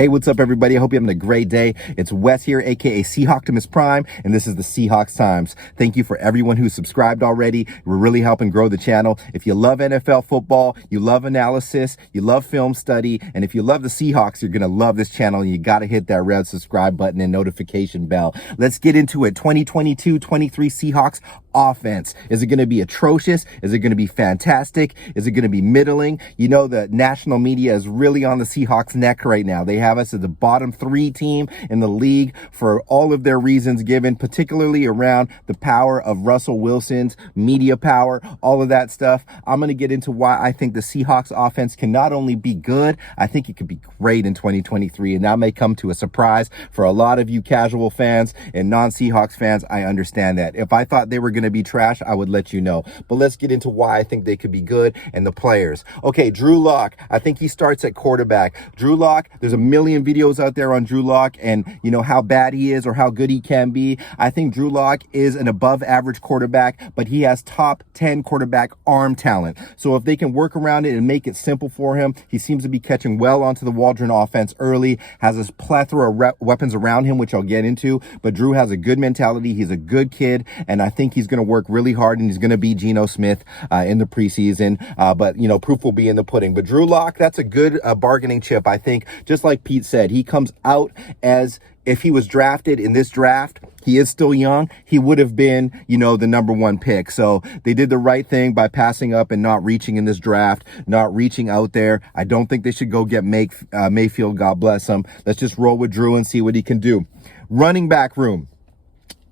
Hey, what's up, everybody? I hope you're having a great day. It's Wes here, aka Seahawks Prime, and this is the Seahawks Times. Thank you for everyone who's subscribed already. We're really helping grow the channel. If you love NFL football, you love analysis, you love film study, and if you love the Seahawks, you're going to love this channel, and you got to hit that red subscribe button and notification bell. Let's get into it. 2022-23 Seahawks offense. Is it going to be atrocious? Is it going to be fantastic? Is it going to be middling? You know, the national media is really on the Seahawks' neck right now. They have us as the bottom 3 team in the league for all of their reasons given, particularly around the power of Russell Wilson's media power, all of that stuff. I'm going to get into why I think the Seahawks offense can not only be good, I think it could be great in 2023. And that may come to a surprise for a lot of you casual fans and non-Seahawks fans. I understand that. If I thought they were going to be trash, I would let you know. But let's get into why I think they could be good and the players. Okay, Drew Lock. I think he starts at quarterback. Drew Lock, there's a million videos out there on Drew Lock and you know how bad he is or how good he can be. I think Drew Lock is an above average quarterback, but he has top 10 quarterback arm talent. So if they can work around it and make it simple for him, he seems to be catching well onto the Waldron offense early, has a plethora of weapons around him, which I'll get into, but Drew has a good mentality. He's a good kid, and I think he's going to work really hard, and he's going to be Geno Smith in the preseason, but you know, proof will be in the pudding. But Drew Lock, that's a good bargaining chip. I think, just like Pete said, he comes out as if he was drafted in this draft. He is still young. He would have been, you know, the number 1 pick. So they did the right thing by passing up and not reaching in this draft, not reaching out there. I don't think they should go get Mayfield. God bless him. Let's just roll with Drew and see what he can do. Running back room.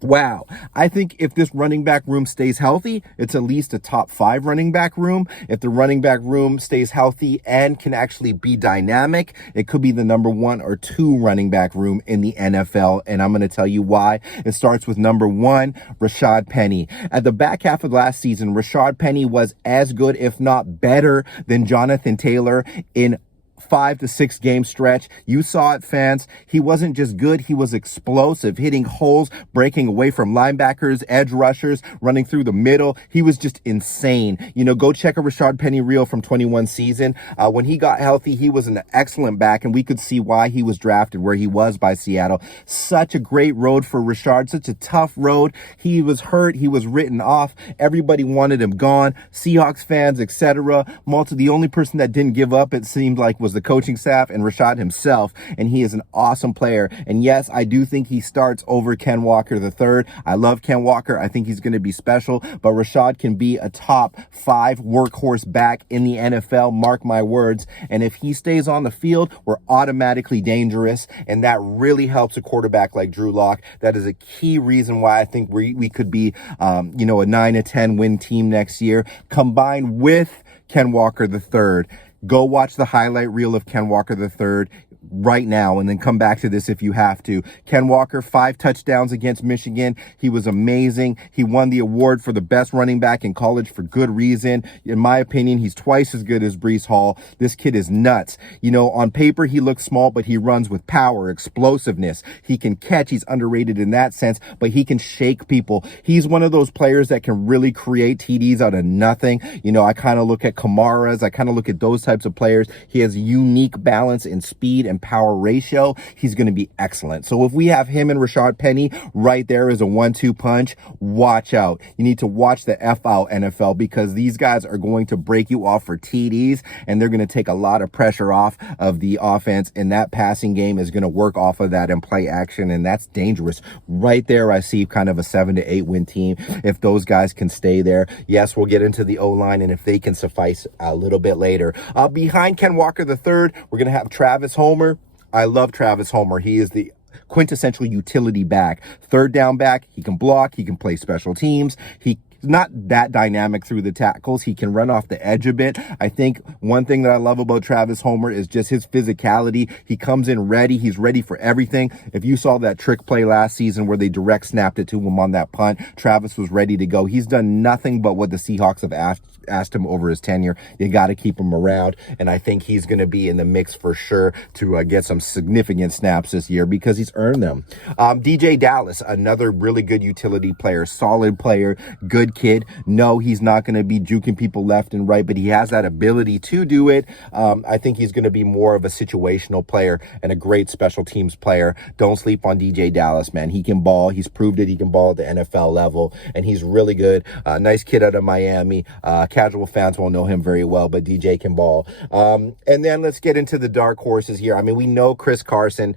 Wow. I think if this running back room stays healthy, it's at least a top 5 running back room. If the running back room stays healthy and can actually be dynamic, it could be the number 1 or 2 running back room in the NFL. And I'm going to tell you why. It starts with number 1, Rashad Penny. At the back half of last season, Rashad Penny was as good, if not better, than Jonathan Taylor in 5 to 6 game stretch. You saw it, fans. He wasn't just good, he was explosive, hitting holes, breaking away from linebackers, edge rushers, running through the middle. He was just insane. You know, go check a Rashad Penny reel from 21 season. When he got healthy, he was an excellent back, and we could see why he was drafted where he was by Seattle. Such a great road for Rashad, such a tough road. He was hurt, he was written off. Everybody wanted him gone. Seahawks fans, etc. The only person that didn't give up, it seemed like, was the coaching staff and Rashad himself, and he is an awesome player. And yes, I do think he starts over Ken Walker III. I love Ken Walker. I think he's going to be special, but Rashad can be a top 5 workhorse back in the NFL, mark my words. And if he stays on the field, we're automatically dangerous, and that really helps a quarterback like Drew Lock. That is a key reason why I think we could be you know, a 9-10 win team next year, combined with Ken Walker III. Go watch the highlight reel of Ken Walker III right now, and then come back to this if you have to. Ken Walker, 5 touchdowns against Michigan. He was amazing. He won the award for the best running back in college for good reason. In my opinion, he's twice as good as Breece Hall. This kid is nuts. You know, on paper, he looks small, but he runs with power, explosiveness. He can catch. He's underrated in that sense, but he can shake people. He's one of those players that can really create TDs out of nothing. You know, I kind of look at Kamara's. I kind of look at those types of players. He has unique balance in speed and power ratio. He's going to be excellent. So if we have him and Rashad Penny right there as a 1-2 punch, watch out. You need to watch the F out, NFL, because these guys are going to break you off for TDs, and they're going to take a lot of pressure off of the offense, and that passing game is going to work off of that and play action, and that's dangerous. Right there, I see kind of a 7-8 win team if those guys can stay there. Yes, we'll get into the O-line, and if they can suffice a little bit later. Behind Ken Walker III, we're going to have Travis Homer. I love Travis Homer. He is the quintessential utility back. 3rd down back. He can block. He can play special teams. He's not that dynamic through the tackles. He can run off the edge a bit. I think one thing that I love about Travis Homer is just his physicality. He comes in ready. He's ready for everything. If you saw that trick play last season where they direct snapped it to him on that punt, Travis was ready to go. He's done nothing but what the Seahawks have asked him over his tenure. You got to keep him around, and I think he's going to be in the mix for sure to get some significant snaps this year because he's earned them. DJ Dallas, another really good utility player, solid player, good good kid. No, he's not going to be juking people left and right, but he has that ability to do it. I think he's going to be more of a situational player and a great special teams player. Don't sleep on DJ Dallas, man. He can ball. He's proved it. He can ball at the NFL level, and he's really good. Nice kid out of Miami. Casual fans won't know him very well, but DJ can ball. And then let's get into the dark horses here. I mean, we know Chris Carson.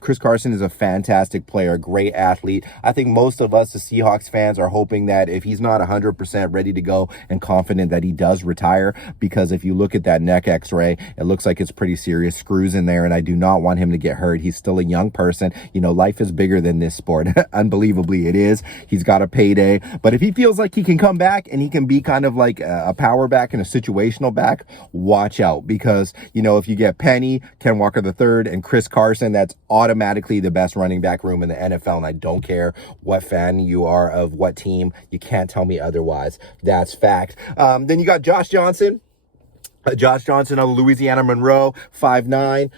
Chris Carson is a fantastic player, a great athlete. I think most of us, the Seahawks fans, are hoping that if he's not 100% ready to go and confident that he does retire, because if you look at that neck x-ray, it looks like it's pretty serious screws in there, and I do not want him to get hurt. He's still a young person. You know, life is bigger than this sport. Unbelievably, it is. He's got a payday. But if he feels like he can come back and he can be kind of like a power back and a situational back, watch out. Because, you know, if you get Penny, Ken Walker III, and Chris Carson, that's automatically the best running back room in the NFL. And I don't care what fan you are of what team. You can't tell me otherwise. That's fact. Then you got Josh Johnson. Josh Johnson of Louisiana Monroe, 5'9",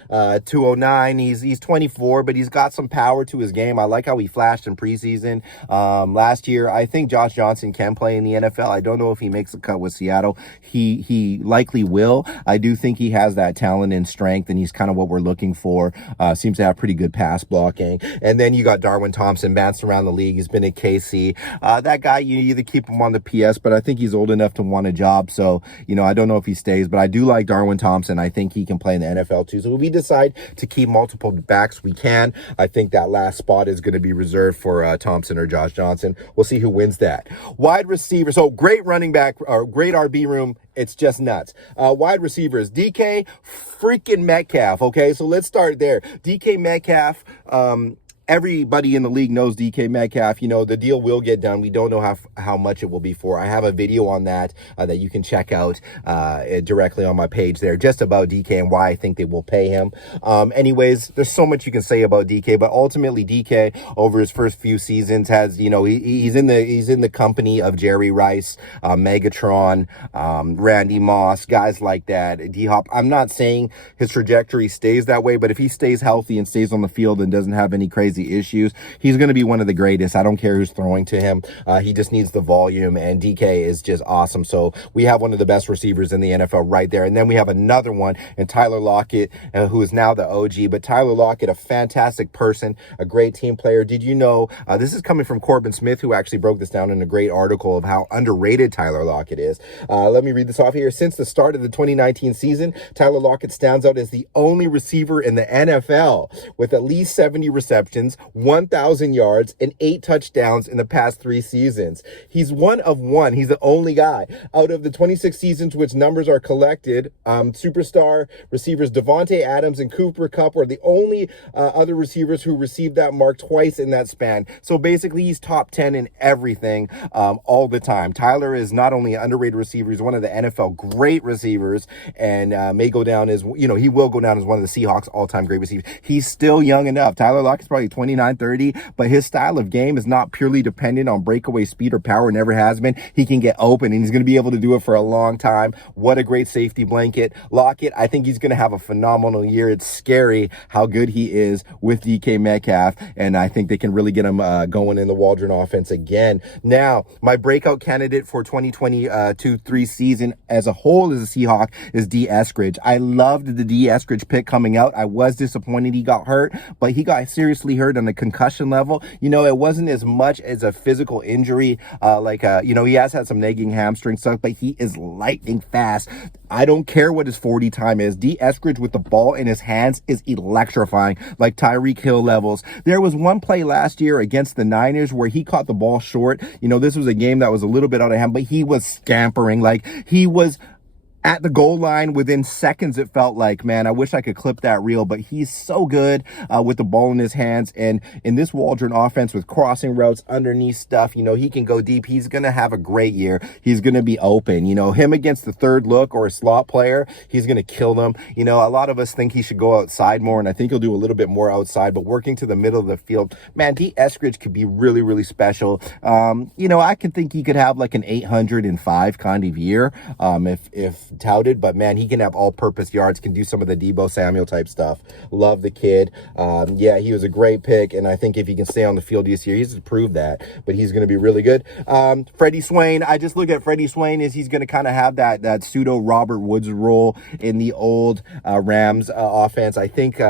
209. He's 24, but he's got some power to his game. I like how he flashed in preseason last year. I think Josh Johnson can play in the NFL. I don't know if he makes a cut with Seattle. He likely will. I do think he has that talent and strength, and he's kind of what we're looking for. Seems to have pretty good pass blocking. And then you got Darwin Thompson, bounced around the league. He's been at KC. That guy, you either keep him on the PS, but I think he's old enough to want a job. So, you know, I don't know if he stays, but I do like Darwin Thompson. I think he can play in the NFL too. So if we decide to keep multiple backs, we can. I think that last spot is going to be reserved for Thompson or Josh Johnson. We'll see who wins that. Wide receiver. So great running back or great RB room. It's just nuts. Wide receivers, DK freaking Metcalf. Okay, so let's start there. DK Metcalf, everybody in the league knows DK Metcalf. You know, the deal will get done. We don't know how much it will be for. I have a video on that that you can check out directly on my page there, just about DK and why I think they will pay him. Anyways, there's so much you can say about DK, but ultimately DK over his first few seasons has, you know, he's in the company of Jerry Rice, Megatron, Randy Moss, guys like that, D-Hop. I'm not saying his trajectory stays that way, but if he stays healthy and stays on the field and doesn't have any crazy issues, he's going to be one of the greatest. I don't care who's throwing to him. He just needs the volume, and DK is just awesome. So we have one of the best receivers in the NFL right there. And then we have another one in Tyler Lockett, who is now the OG. But Tyler Lockett, a fantastic person, a great team player. Did you know, this is coming from Corbin Smith, who actually broke this down in a great article of how underrated Tyler Lockett is. Let me read this off here. Since the start of the 2019 season, Tyler Lockett stands out as the only receiver in the NFL with at least 70 receptions, 1,000 yards, and 8 touchdowns in the past 3 seasons. He's one of one. He's the only guy. Out of the 26 seasons which numbers are collected, superstar receivers Devontae Adams and Cooper Kupp were the only other receivers who received that mark twice in that span. So basically, he's top 10 in everything all the time. Tyler is not only an underrated receiver, he's one of the NFL great receivers, and may go down as, you know, he will go down as one of the Seahawks all-time great receivers. He's still young enough. Tyler Lockett's probably 29, 30, but his style of game is not purely dependent on breakaway speed or power, never has been. He can get open, and he's going to be able to do it for a long time. What a great safety blanket. Lockett, I think he's going to have a phenomenal year. It's scary how good he is with DK Metcalf, and I think they can really get him going in the Waldron offense again. Now, my breakout candidate for 2022-3 season as a whole as a Seahawk is D. Eskridge. I loved the D. Eskridge pick coming out. I was disappointed he got hurt, but he got seriously hurt on the concussion level. You know, it wasn't as much as a physical injury, you know, he has had some nagging hamstring stuff, but he is lightning fast. I don't care what his 40 time is. D. Eskridge with the ball in his hands is electrifying, like Tyreek Hill levels. There was one play last year against the Niners where he caught the ball short. You know, this was a game that was a little bit out of hand, but he was scampering. Like, he was at the goal line within seconds, it felt like. Man, I wish I could clip that reel, but he's so good with the ball in his hands. And in this Waldron offense with crossing routes, underneath stuff, you know, he can go deep. He's going to have a great year. He's going to be open. You know, him against the third look or a slot player, he's going to kill them. You know, a lot of us think he should go outside more, and I think he'll do a little bit more outside, but working to the middle of the field, man, D. Eskridge could be really, really special. You know, I could think he could have like an 805 kind of year if touted, but man, he can have all-purpose yards, can do some of the Debo Samuel type stuff. Love the kid. Yeah, he was a great pick, and I think if he can stay on the field this year, he's proved that, but he's going to be really good. Freddie Swain, I just look at Freddie Swain as he's going to kind of have that pseudo Robert Woods role in the old Rams offense. I think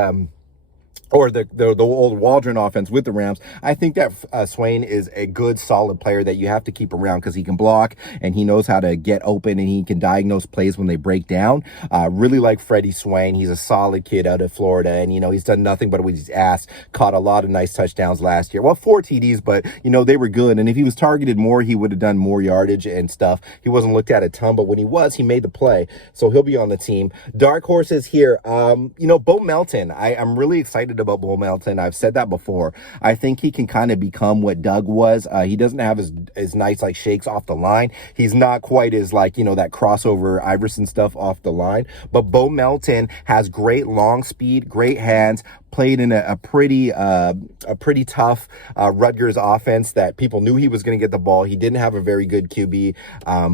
or the old Waldron offense with the Rams. I think that Swain is a good, solid player that you have to keep around because he can block and he knows how to get open and he can diagnose plays when they break down. Really like Freddie Swain. He's a solid kid out of Florida, and, you know, he's done nothing but with his ass. Caught a lot of nice touchdowns last year. Well, 4 TDs, but, you know, they were good. And if he was targeted more, he would have done more yardage and stuff. He wasn't looked at a ton, but when he was, he made the play. So he'll be on the team. Dark horses here. You know, Bo Melton. I'm really excited about Bo Melton. I've said that before. I think he can kind of become what Doug was. He doesn't have as nice like shakes off the line. He's not quite as like, you know, that crossover Iverson stuff off the line. But Bo Melton has great long speed, great hands, played in a pretty tough Rutgers offense that people knew he was going to get the ball. He didn't have a very good QB,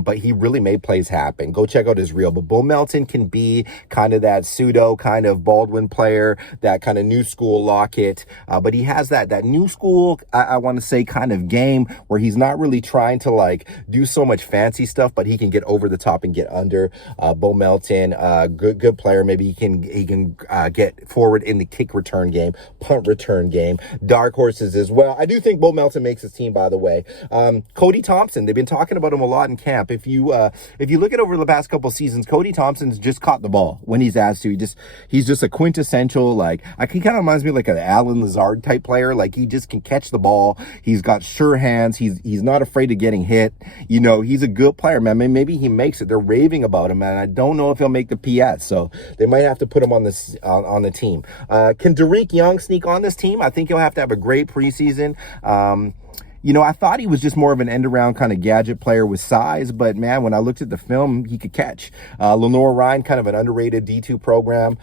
but he really made plays happen. Go check out his reel. But Bo Melton can be kind of that pseudo kind of Baldwin player, that kind of new school Lockett, but he has that new school, I want to say, kind of game where he's not really trying to like do so much fancy stuff, but he can get over the top and get under. Bo Melton, good player. Maybe he can get forward in the kick return game, punt return game. Dark horses as well. I do think Bo Melton makes his team, by the way. Cody Thompson, they've been talking about him a lot in camp. If you look at over the past couple seasons, Cody Thompson's just caught the ball when he's asked to. He's just a quintessential, like, he kind of reminds me of like an Alan Lazard type player. Like, he just can catch the ball. He's got sure hands. He's not afraid of getting hit. You know, he's a good player, man. Maybe he makes it. They're raving about him, and I don't know if he'll make the PS. So they might have to put him on this on the team. Can Derek Young sneak on this team? I think he'll have to have a great preseason. You know, I thought he was just more of an end-around kind of gadget player with size, but, man, when I looked at the film, he could catch. Lenore Ryan, kind of an underrated D2 program.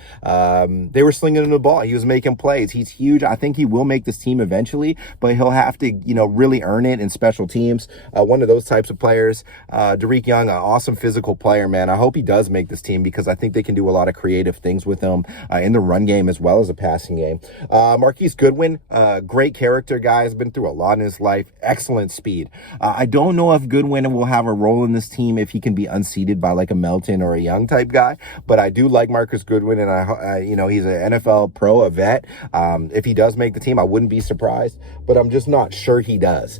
They were slinging him the ball. He was making plays. He's huge. I think he will make this team eventually, but he'll have to, you know, really earn it in special teams. One of those types of players. Derek Young, an awesome physical player, man. I hope he does make this team because I think they can do a lot of creative things with him in the run game as well as a passing game. Marquise Goodwin, great character guy, has been through a lot in his life. Excellent speed. I don't know if Goodwin will have a role in this team if he can be unseated by like a Melton or a Young type guy, but I do like Marcus Goodwin, and I you know, he's an NFL pro, a vet. If he does make the team, I wouldn't be surprised, but I'm just not sure he does.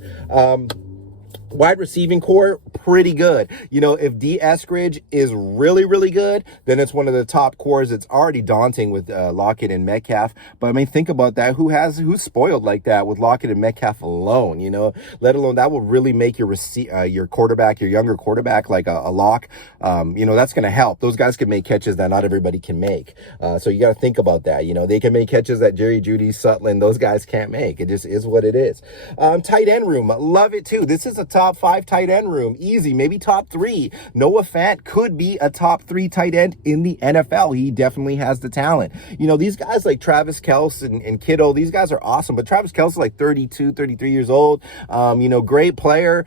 Wide receiving core, pretty good. You know, if D. Eskridge is really, really good, then it's one of the top cores. It's already daunting with Lockett and Metcalf. But I mean, think about that. Who's spoiled like that with Lockett and Metcalf alone? You know, let alone that will really make your quarterback, your younger quarterback, like a lock. You know, that's going to help. Those guys can make catches that not everybody can make. So you got to think about that. You know, they can make catches that Jerry Jeudy, Sutton, those guys can't make. It just is what it is. Tight end room, love it too. This is a top 5 tight end room, easy, maybe top 3. Noah Fant could be a top 3 tight end in the NFL. He definitely has the talent. You know, these guys like Travis Kelce and Kittle, these guys are awesome, but Travis Kelce is like 32, 33 years old. You know, great player,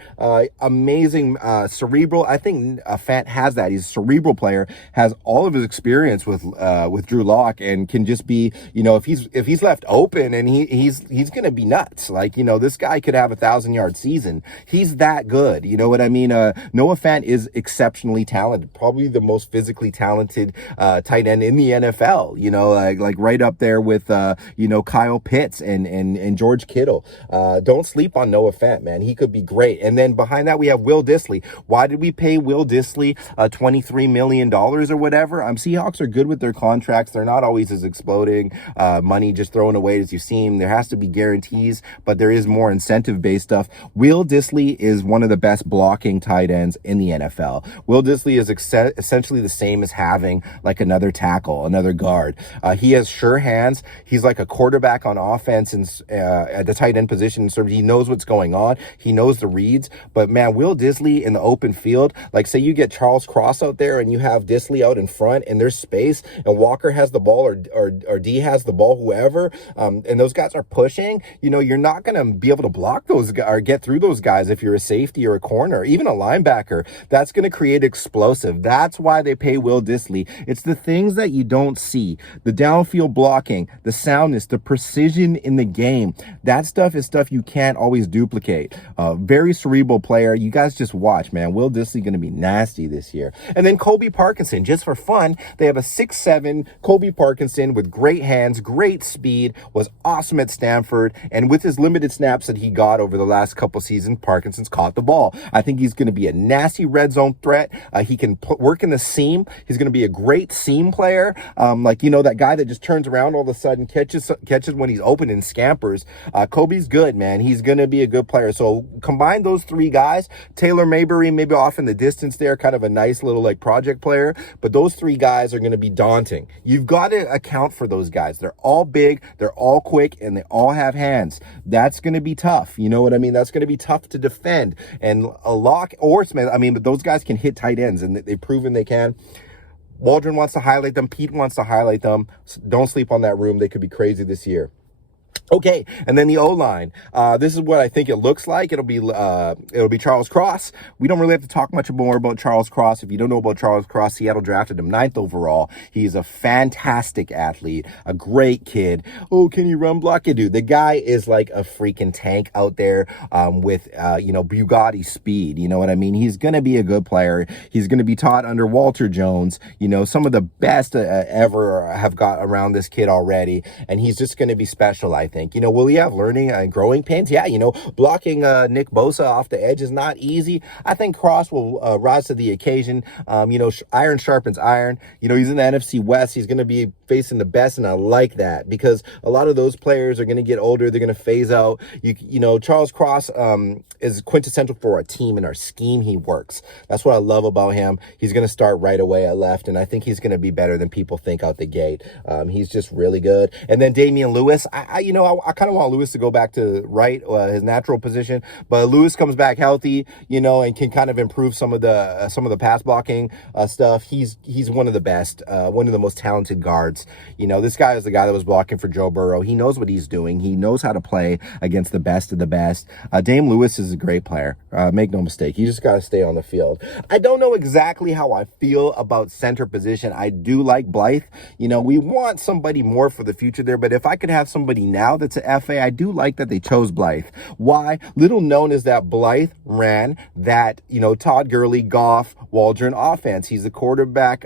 amazing, cerebral. I think Fant has that. He's a cerebral player, has all of his experience with Drew Lock, and can just be, you know, if he's left open, and he's going to be nuts. Like, you know, this guy could have 1,000-yard season. He's that good. You know what I mean? Noah Fant is exceptionally talented, probably the most physically talented tight end in the NFL, you know, like right up there with, you know, Kyle Pitts and George Kittle. Don't sleep on Noah Fant, man. He could be great. And then behind that, we have Will Dissly. Why did we pay Will Dissly $23 million or whatever? Seahawks are good with their contracts. They're not always as exploding, money just thrown away as you seem. There has to be guarantees, but there is more incentive-based stuff. Will Dissly is one of the best blocking tight ends in the NFL. Will Dissly is essentially the same as having like another tackle, another guard. He has sure hands. He's like a quarterback on offense and at the tight end position. So he knows what's going on. He knows the reads. But man, Will Dissly in the open field, like say you get Charles Cross out there and you have Dissly out in front and there's space and Walker has the ball or D has the ball, whoever, and those guys are pushing, you know, you're not going to be able to block those guys or get through those guys if you're a safety or a corner, even a linebacker. That's going to create explosive. That's why they pay Will Dissly. It's the things that you don't see, the downfield blocking, the soundness, the precision in the game. That stuff is stuff you can't always duplicate. Very cerebral player. You guys just watch, man. Will Dissly going to be nasty this year. And then Colby Parkinson, just for fun, they have a 6'7" Colby Parkinson with great hands, great speed, was awesome at Stanford, and with his limited snaps that he got over the last couple seasons, Parkinson's caught the ball. I think he's going to be a nasty red zone threat. He can work in the seam. He's going to be a great seam player. Like, you know, that guy that just turns around all of a sudden, catches when he's open and scampers. Kobe's good, man. He's going to be a good player. So combine those three guys. Taylor Mayberry maybe off in the distance there, kind of a nice little like project player, but those three guys are going to be daunting. You've got to account for those guys. They're all big, they're all quick, and they all have hands. That's going to be tough. You know what I mean? That's going to be tough to defend. And a Locke or Smith, I mean, but those guys can hit tight ends, and they've proven they can. Waldron wants to highlight them. Pete wants to highlight them. Don't sleep on that room. They could be crazy this year. Okay, and then the O-line. This is what I think it looks like. It'll be Charles Cross. We don't really have to talk much more about Charles Cross. If you don't know about Charles Cross, Seattle drafted him 9th overall. He's a fantastic athlete, a great kid. Oh, can you run block? Yeah, dude, the guy is like a freaking tank out there with, Bugatti speed. You know what I mean? He's going to be a good player. He's going to be taught under Walter Jones. You know, some of the best ever have got around this kid already, and he's just going to be special, I think. You know, will he have learning and growing pains? Yeah, you know, blocking Nick Bosa off the edge is not easy. I think Cross will rise to the occasion. Iron sharpens iron. You know, he's in the NFC West. He's going to be facing the best, and I like that because a lot of those players are going to get older. They're going to phase out. You know, Charles Cross is quintessential for our team and our scheme he works. That's what I love about him. He's going to start right away at left, and I think he's going to be better than people think out the gate. He's just really good. And then Damian Lewis, I kind of want Lewis to go back to right, his natural position, but Lewis comes back healthy, you know, and can kind of improve some of the pass blocking stuff. He's one of the best, one of the most talented guards. You know, this guy is the guy that was blocking for Joe Burrow. He knows what he's doing. He knows how to play against the best of the best. Dame Lewis is a great player. Make no mistake. You just got to stay on the field. I don't know exactly how I feel about center position. I do like Blythe. You know, we want somebody more for the future there, but if I could have somebody now that's an FA, I do like that they chose Blythe. Why? Little known is that Blythe ran that, you know, Todd Gurley, Goff, Waldron offense. He's the quarterback,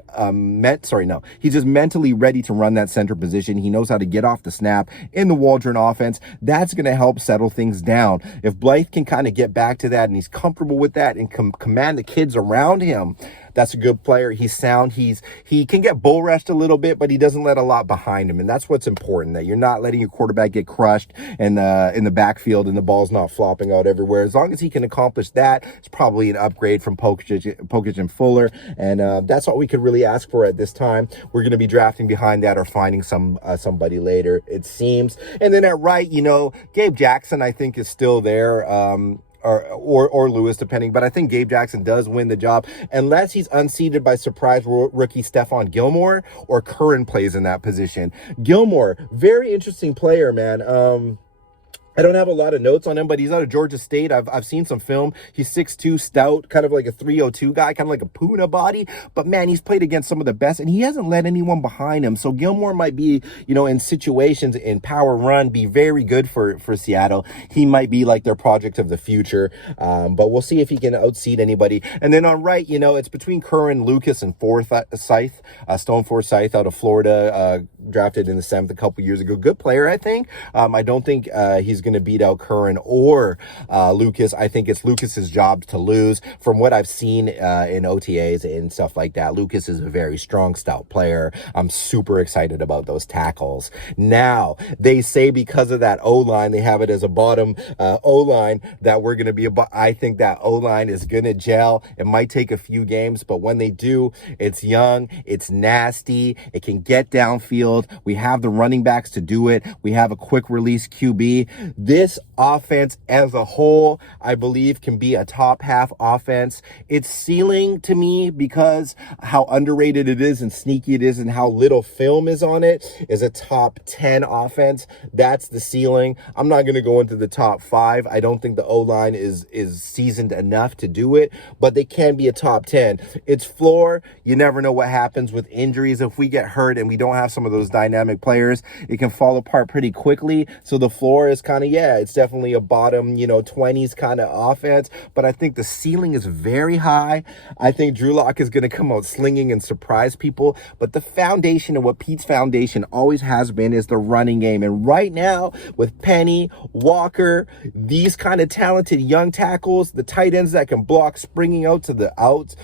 he's just mentally ready to run that center position. He knows how to get off the snap in the Waldron offense. That's going to help settle things down. If Blythe can kind of get back to that and he's comfortable with that and command the kids around him, that's a good player. He's sound. He can get bull rushed a little bit, but he doesn't let a lot behind him. And that's what's important, that you're not letting your quarterback get crushed in the backfield and the ball's not flopping out everywhere. As long as he can accomplish that, it's probably an upgrade from Pokic and Fuller. And that's all we could really ask for at this time. We're going to be drafting behind that or finding somebody later, it seems. And then at right, you know, Gabe Jackson, I think, is still there. Or Lewis, depending. But I think Gabe Jackson does win the job unless he's unseated by surprise rookie Stephon Gilmore or Curran plays in that position. Gilmore, very interesting player, man. I don't have a lot of notes on him, but he's out of Georgia State. I've seen some film. He's 6'2", stout, kind of like a 302 guy, kind of like a Puna body. But, man, he's played against some of the best, and he hasn't let anyone behind him. So Gilmore might be, you know, in situations in power run, be very good for Seattle. He might be like their project of the future, but we'll see if he can outseed anybody. And then on right, you know, it's between Curran, Lucas, and Stone Forsythe out of Florida, drafted in the 7th a couple years ago. Good player, I think. I don't think he's going to beat out Curran or Lucas. I think it's Lucas's job to lose. From what I've seen in OTAs and stuff like that, Lucas is a very strong, stout player. I'm super excited about those tackles. Now, they say because of that O-line, they have it as a bottom O-line, that we're going to be I think that O-line is going to gel. It might take a few games, but when they do, it's young, it's nasty, it can get downfield. We have the running backs to do it. We have a quick release QB. This offense as a whole, I believe, can be a top half offense. It's ceiling to me because how underrated it is and sneaky it is and how little film is on it is a top 10 offense. That's the ceiling. I'm not going to go into the top 5. I don't think the O-line is seasoned enough to do it, but they can be a top 10. It's floor. You never know what happens with injuries. If we get hurt and we don't have some of those dynamic players, it can fall apart pretty quickly. So the floor is kind of, yeah, it's definitely a bottom, 20s kind of offense, but I think the ceiling is very high. I think Drew Lock is going to come out slinging and surprise people, but the foundation and what Pete's foundation always has been is the running game. And right now with Penny, Walker, these kind of talented young tackles, the tight ends that can block springing out to the outs,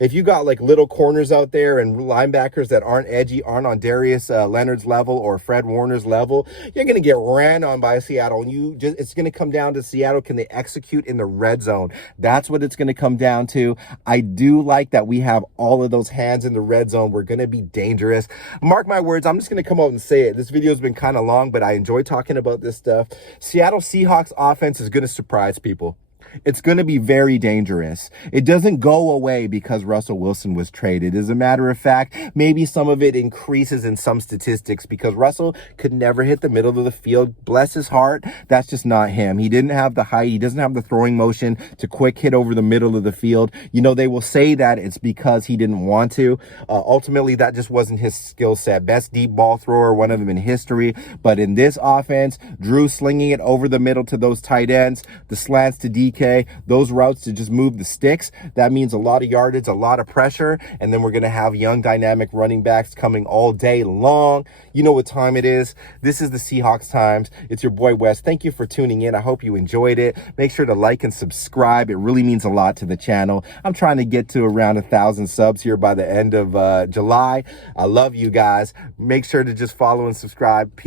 if you got like little corners out there and linebackers that aren't edgy, aren't on Darius Leonard's level or Fred Warner's level, you're going to get ran on by Seattle. And it's going to come down to Seattle. Can they execute in the red zone? That's what it's going to come down to. I do like that we have all of those hands in the red zone. We're going to be dangerous. Mark my words. I'm just going to come out and say it. This video has been kind of long, but I enjoy talking about this stuff. Seattle Seahawks offense is going to surprise people. It's going to be very dangerous. It doesn't go away because Russell Wilson was traded. As a matter of fact, maybe some of it increases in some statistics because Russell could never hit the middle of the field. Bless his heart. That's just not him. He didn't have the height. He doesn't have the throwing motion to quick hit over the middle of the field. They will say that it's because he didn't want to. Ultimately, that just wasn't his skill set. Best deep ball thrower, one of them in history. But in this offense, Drew slinging it over the middle to those tight ends, the slants to DK, those routes to just move the sticks. That means a lot of yardage, a lot of pressure, and then we're going to have young dynamic running backs coming all day long. You know what time it is. This is the Seahawks Times. It's your boy Wes. Thank you for tuning in. I hope you enjoyed it. Make sure to like and subscribe. It really means a lot to the channel. I'm trying to get to around 1,000 subs here by the end of July. I love you guys. Make sure to just follow and subscribe. Peace.